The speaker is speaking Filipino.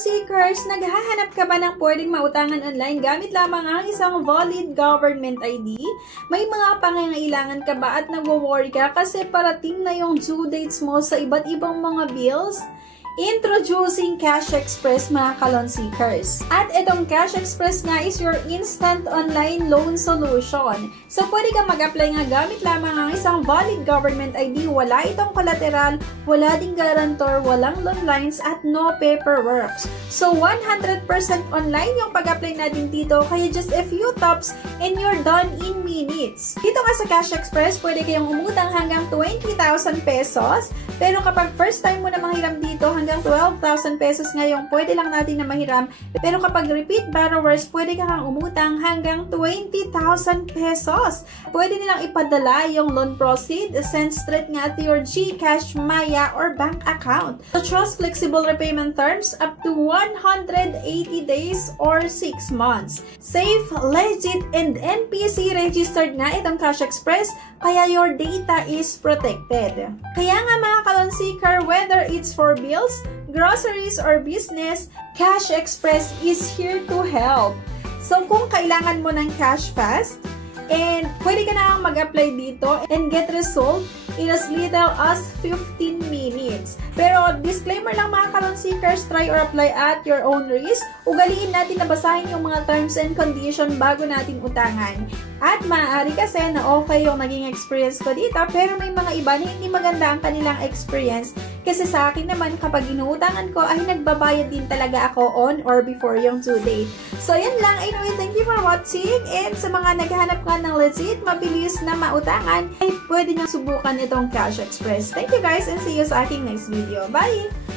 seekers, naghahanap ka ba ng pwedeng mautangan online gamit lamang ang isang valid government ID? May mga pangangailangan ka ba at nagwo-worry ka kasi parating na yung due dates mo sa iba't ibang mga bills? Introducing Cash Express mga kalon seekers. At itong Cash Express nga is your instant online loan solution. So pwede ka mag-apply nga gamit lamang ang isang valid government ID, wala itong collateral, wala ding guarantor, walang loan lines at no paperwork. So 100% online yung pag-apply natin dito, kaya just a few taps and you're done in minutes. Dito nga sa Cash Express, pwede kayong umutang hanggang 20,000 pesos, pero kapag first time mo na manghiram dito, hanggang 12,000 pesos ngayong pwede lang natin na mahiram. Pero kapag repeat borrowers, pwede ka kang umutang hanggang 20,000 pesos. Pwede nilang ipadala yung loan proceed, send straight nga to your GCash, Maya, or bank account. So trust flexible repayment terms up to 180 days or 6 months. Safe, legit, and NPC registered nga itong Cash Express, kaya your data is protected. Kaya nga mga kalon seeker, whether it's for bills, groceries, or business, Cash Express is here to help. So kung kailangan mo ng cash fast, and pwede ka na mag-apply dito and get result in as little as 15 minutes. Pero disclaimer lang mga kalon seekers, try or apply at your own risk. Ugaliin natin na basahin yung mga terms and condition bago natin utangan. At maaari kasi na okay yung naging experience ko dito, pero may mga iba na hindi maganda ang kanilang experience. Kasi sa akin naman, kapag inuutangan ko, ay nagbabayad din talaga ako on or before yung due date. So yan lang. Anyway, thank you for watching. And sa mga naghahanap ka ng legit, mabilis na mautangan, ay pwede nyo subukan itong Cash Express. Thank you guys and see you sa aking next video. Bye!